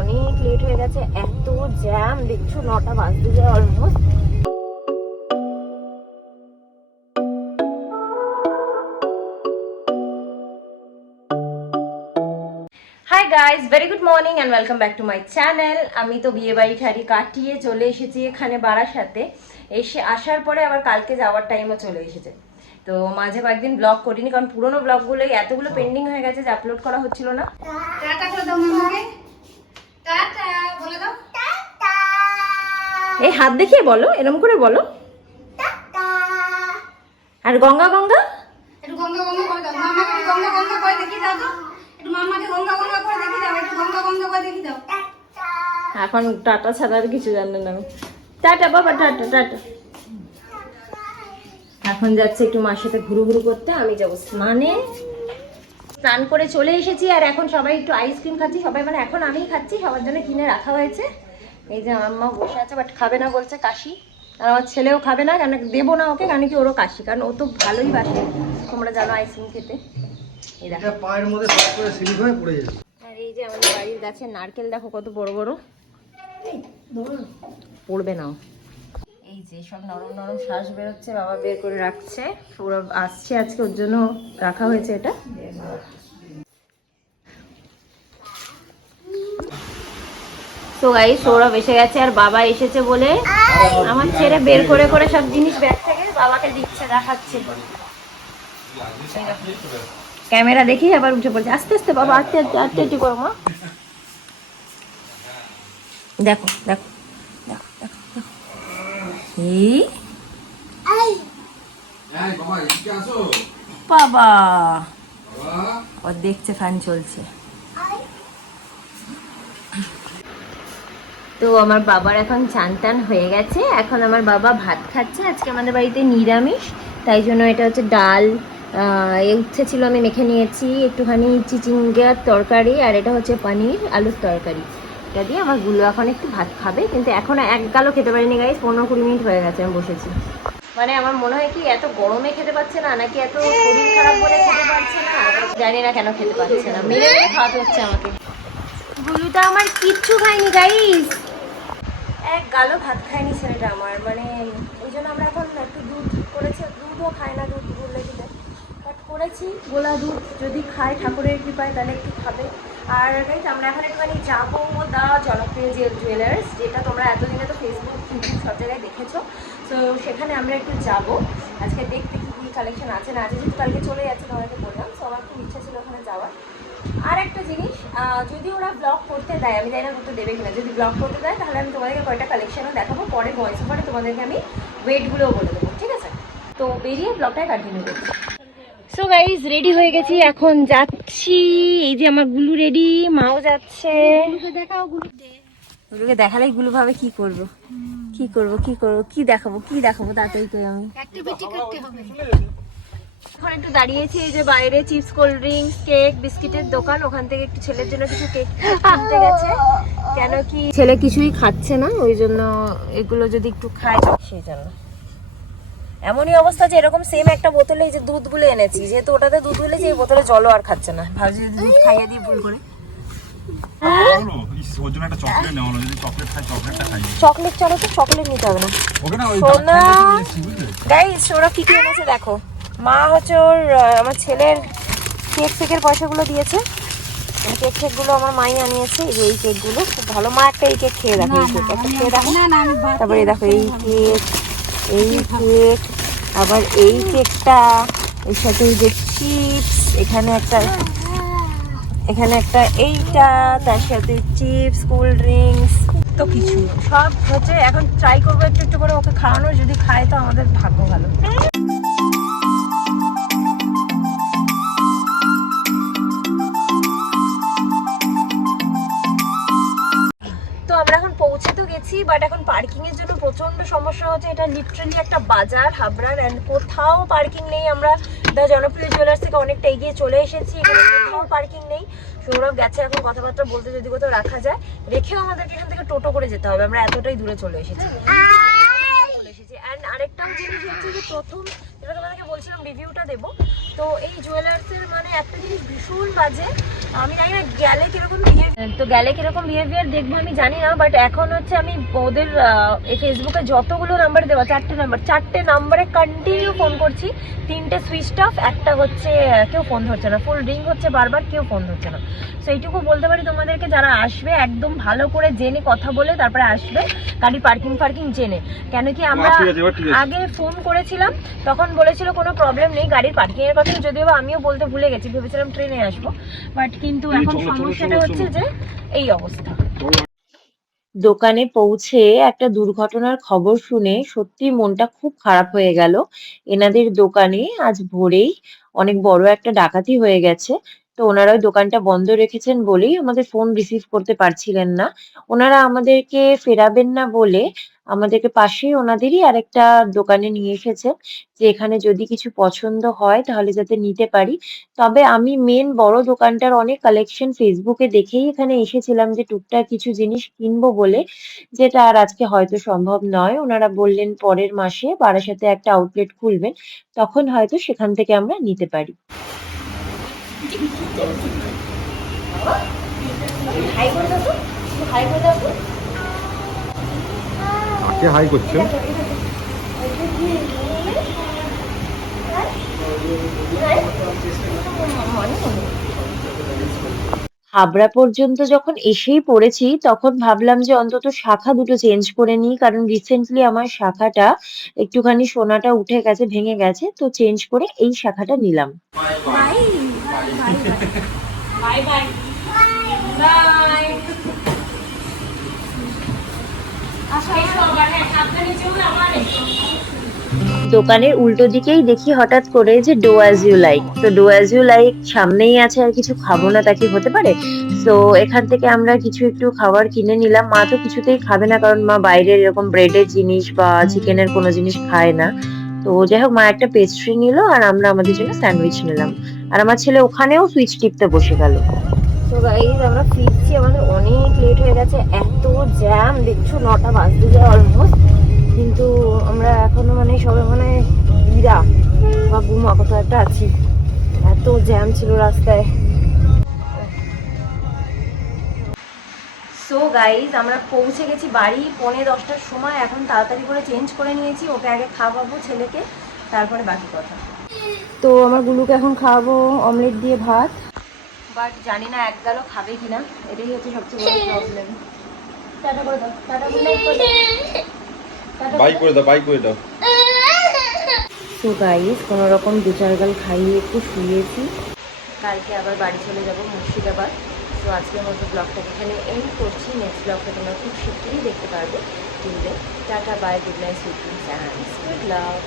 অনেক লেট হয়ে গেছে, এত জ্যাম দেখছো, 9টা বাজতে যায় almost. Hi guys, very good morning and welcome back to my channel. আমি তো বিয়ে বাড়ি ঠাড়ি কাটিয়ে চলে এসেছি এখানে বারাসাতে। আসার পরে আবার কালকে যাওয়ার টাইমও চলে এসেছে। তো মাঝে কয়েকদিন ব্লগ করিনি, কারণ পুরোনো ব্লগগুলো এতগুলো পেন্ডিং হয়ে গেছে যে আপলোড করা হচ্ছিল না। এই হাত দেখিয়ে বলো, এরকম করে বলো। আর গঙ্গা গঙ্গা, একটু গঙ্গা গঙ্গা করে দাও, মামাকে গঙ্গা গঙ্গা করে দেখি দাও তো, একটু মামাকে গঙ্গা গঙ্গা করে দেখি দাও, একটু গঙ্গা গঙ্গা করে দেখি দাও। এখন টাটা ছাড়া আর কিছু জানেন না। টাটা বাবা, টাটা টাটা। এখন যাচ্ছে একটু মার সাথে ঘুরু ঘুরু করতে, আমি যাবো স্নানে। স্নান করে চলে এসেছি আর এখন সবাই একটু আইসক্রিম খাচ্ছি, সবাই মানে এখন আমিই খাচ্ছি, সবার জন্য কিনে রাখা হয়েছে। এই যে আমার মা বসে আছে, বাট খাবে না বলছে, কাশি। আর আমার ছেলেও খাবে না, কেন দেবো না ওকে, কেন কি ওরও কাশি, কারণ ও তো ভালোই বাসে, তোমরা জানো আইসক্রিম খেতে। এই দেখো পায়ের মধ্যে সব করে স্লিপ হয়ে পড়ে যাবে। আর এই যে আমাদের বাড়ির গাছে নারকেল দেখো কত বড় বড়, পড়বে না। এই যে সব নরম নরম শ্বাস বেরোচ্ছে, বাবা বের করে রাখছে, ওরা আসছে আজকে, ওর জন্য রাখা হয়েছে এটা। তো গাইস সৌরভ এসে গেছে আর বাবা এসেছে বলে আমার ছেলে বের করে করে সব জিনিস ব্যাগ থেকে বাবাকে দিচ্ছে, দেখাচ্ছে। ক্যামেরা দেখি আবার উঠে পড়ছে, আস্তে আস্তে বাবা, আস্তে আস্তে আস্তে আস্তে করো মা। দেখো দেখো দেখো দেখো দেখো, বাবা ওর দেখছে ফ্যান চলছে। তো আমার বাবার এখন চান টান হয়ে গেছে, এখন আমার বাবা ভাত খাচ্ছে। আজকে আমাদের বাড়িতে নিরামিষ, তাই জন্য এটা হচ্ছে ডাল, উচ্ছে ছিল আমি মেখে নিয়েছি, একটুখানি চিচিঙ্গার তরকারি, আর এটা হচ্ছে পনির আলুর তরকারি। এটা দিয়ে আমার গুলো এখন একটু ভাত খাবে, কিন্তু এখন এক গালও খেতে পারিনি গাইস, 15-20 মিনিট হয়ে গেছে আমি বসেছি। মানে আমার মনে হয় কি এত গরমে খেতে পারছে না, নাকি এত শরীর খারাপ বলে খেতে পারছে না, জানি না কেন খেতে পারছে না, মেরে মেরে খাওয়াতে হচ্ছে আমাকে। গুলুটা আমার কিচ্ছু খায়নি গাইস, এক গালও ভাত খায়নি ছেলেটা আমার, মানে ওই জন্য আমরা এখন একটু দুধ করেছি, দুধও খায় না, দুধ বললে দিলে বাট করেছি গোলা দুধ, যদি খায় ঠাকুরের কৃপায় তাহলে একটু খাবে। আর গাইস আমরা এখন একটুখানি যাবো দা জনপ্রিয় জুয়েলার্স, যেটা তোমরা এতদিনে তো ফেসবুক ইউটিউব সব জায়গায় দেখেছো। তো সেখানে আমরা একটু যাব আজকে, দেখতে কী কী কালেকশন আছে না আছে, যেহেতু কালকে চলে যাচ্ছে তোমাদেরকে বললাম, তো আমার খুব ইচ্ছা ছিল ওখানে যাওয়ার। আর একটা জিনিস, যদি ওরা ব্লগ করতে দেয়, আমি জানি না করতে দেবে কিনা, যদি ব্লগ করতে দেয় তাহলে আমি তোমাদেরকে কয়টা কালেকশনও দেখাবো, পরে ভয়েস ওভারে তোমাদেরকে আমি ওয়েটগুলোও বলে দেবো, ঠিক আছে? তো বেরিয়ে ব্লগটাই কন্টিনিউ করছি। সো গাইজ রেডি হয়ে গেছি, এখন যাচ্ছি। এই যে আমার গুলু রেডি, মাও যাচ্ছে। গুলুকে দেখালেই গুলু ভাবে কি করবো কি করবো কি করবো, কি দেখাবো কি দেখাবো, তাড়াতাড়ি করে আমি এখন একটু দাঁড়িয়েছি। এই যে বাইরে চিপস, কোল্ড ড্রিঙ্কস, কেক, বিস্কিটের দোকান, ওখান থেকে একটু ছেলের জন্য কিছু কেক কিনতে গেছে, কেন কি ছেলে কিছুই খাচ্ছে না, ওই জন্য এগুলো যদি একটু খায় সেই জন্য। এমনই অবস্থা যে এরকম সেম একটা বোতলে এই যে দুধগুলো এনেছি, যেহেতু ওটাতে দুধ হলেছে, এই বোতলে জলও আর খাচ্ছে না, ভাবছি যদি দুধ খাইয়ে দিই ভুল করে। চকলেট চালো তো, চকলেট নিতে হবে না সোনা। গাইস ওরা কি কি এনেছে দেখো, মা হচ্ছে ওর আমার ছেলের কেক ফেকের পয়সাগুলো দিয়েছে, কেক ঠেকগুলো আমার মাই আনিয়েছে। এই যে এই কেকগুলো খুব ভালো, মা একটা এই কেক খেয়ে দেখো, এই কেক একটা খেয়ে দেখো, তারপরে এই দেখো এই কেক, এই কেক, আবার এই কেকটা, এর সাথে এই যে চিপস, এখানে একটা এইটা, তার সাথে চিপস, কোল্ড ড্রিঙ্কস, তো কিছু সব হচ্ছে। এখন ট্রাই করবো একটু একটু করে ওকে খাওয়ানোর, যদি খায় তো আমাদের ভাগ্য ভালো। তো আমরা এখন পৌঁছে তো গেছি, বাট এখন পার্কিং এর জন্য প্রচন্ড সমস্যা হচ্ছে। এটা লিটারালি একটা বাজার হাবড়ার, এন্ড কোথাও পার্কিং নেই। আমরা দা জনপ্রিয় জুয়েলার্স থেকে অনেকটা এগিয়ে চলে এসেছি, এখানে কোথাও পার্কিং নেই। সৌরভ গেছে এখন কথাবার্তা বলতে, যদি কোথাও রাখা যায়, রেখেও আমাদেরকে এখান থেকে টোটো করে যেতে হবে, আমরা এতটাই দূরে চলে এসেছি। এন্ড আরেকটাও জিনিস হচ্ছে যে প্রথম যেটা তোমাদেরকে বলছিলাম রিভিউটা দেবো। তো এই জুয়েলার্সের মানে একটা জিনিস ভীষণ বাজে, আমি জানি না গেলে কিরকম বিহেভিয়ার দেখবো আমি জানি না, বাট এখন হচ্ছে আমি ওদের ফেসবুকে যতগুলো নাম্বার দেওয়া, 4টে নাম্বারে কন্টিনিউ ফোন করছি, 3টে সুইচ অফ, একটা হচ্ছে কেউ ফোন ধরছে না, ফুল রিং হচ্ছে বারবার, কেউ ফোন ধরছে না। সো এইটুকু বলতে পারি তোমাদেরকে, যারা আসবে একদম ভালো করে জেনে কথা বলে তারপরে আসবে, গাড়ি পার্কিং জেনে। কেন কি আমরা আগে ফোন করেছিলাম, তখন বলেছিল কোনো প্রবলেম নেই, গাড়ির পার্কিং এর কথা যদিও আমিও বলতে ভুলে গেছি, ভেবেছিলাম ট্রেনে আসবো, বাট কিন্তু এখন সমস্যাটা হচ্ছে যে এই অবস্থা। দোকানে পৌঁছে একটা দুর্ঘটনার খবর শুনে সত্যি মনটা খুব খারাপ হয়ে গেল। এনাদের দোকানে আজ ভোরেই অনেক বড় একটা ডাকাতি হয়ে গেছে। তো ওনারা ওই দোকানটা বন্ধ রেখেছেন বলেই আমাদের ফোন রিসিভ করতে পারছিলেন না। ওনারা আমাদেরকে ফেরাবেন না বলে আমাদেরকে পাশেই ওনাদেরই আরেকটা দোকানে নিয়ে এসেছেন, যে এখানে যদি কিছু পছন্দ হয় তাহলে যাতে নিতে পারি। তবে আমি মেন বড় দোকানটার অনেক কালেকশন ফেসবুকে দেখেই এখানে এসেছিলাম যে টুকটাক কিছু জিনিস কিনবো বলে, যেটা আর আজকে হয়তো সম্ভব নয়। ওনারা বললেন পরের মাসে বারাসাতে একটা আউটলেট খুলবেন, তখন হয়তো সেখান থেকে আমরা নিতে পারি। কে হাই করছে? হাবড়া পর্যন্ত যখন এসেই পড়েছি তখন ভাবলাম যে অন্তত শাখা দুটো চেঞ্জ করে নিই, কারণ রিসেন্টলি আমার শাখাটা একটুখানি সোনাটা উঠে গেছে, ভেঙে গেছে, তো চেঞ্জ করে এই শাখাটা নিলাম। দোকানের উল্টো দিকেই দেখি হঠাৎ করে যে ডো অ্যাজ ইউ লাইক, তো ডো অ্যাজ ইউ লাইক সামনেই আছে, আর কিছু খাবো না তা কি হতে পারে। তো এখান থেকে আমরা কিছু একটু খাবার কিনে নিলাম। মা তো কিছুতেই খাবে না, কারণ মা বাইরের এরকম ব্রেডের জিনিস বা চিকেনের কোনো জিনিস খায় না। তো যাই হোক, মা একটা পেস্ট্রি নিল আর আমরা আমাদের জন্য স্যান্ডউইচ নিলাম, আর আমার ছেলে ওখানেও সুইচ টিপতে বসে গেল। তো গাইস আমরা ফিরছি, আমাদের অনেক লেট হয়ে গেছে, এত জ্যাম দেখছো, 9টা বাজতে যায় অলমোস্ট, কিন্তু আমরা এখনো মানে সবাই মানে ইরা বা বুমা কোথাও একটা আছি, এত জ্যাম ছিল রাস্তায়। সো গাইজ আমরা পৌঁছে গেছি বাড়ি 9:45টার সময়। এখন তাড়াতাড়ি করে চেঞ্জ করে নিয়েছি, ওকে আগে খাওয়াবো ছেলেকে, তারপরে বাকি কথা। তো আমার গুলুকে এখন খাওয়াবো অমলেট দিয়ে ভাত, বাট জানি না এক গালও খাবে কিনা, এটাই হচ্ছে সবচেয়ে বড় প্রবলেম। টাটা করে দাও, টাটা করে দাও, বাই করে দাও। তো গাইজ কোনো রকম 2-4 গাল খাইয়ে একটু শুয়েছি, কালকে আবার বাড়ি চলে যাব মুর্শিদাবাদ। তো আজকের মতো ব্লগটা এখানে এন্ড করছি, নেক্সট ব্লগটা তোমরা খুব শিগগিরই দেখতে পারবে। Till then tata, bye, good night, sweet dreams and good love.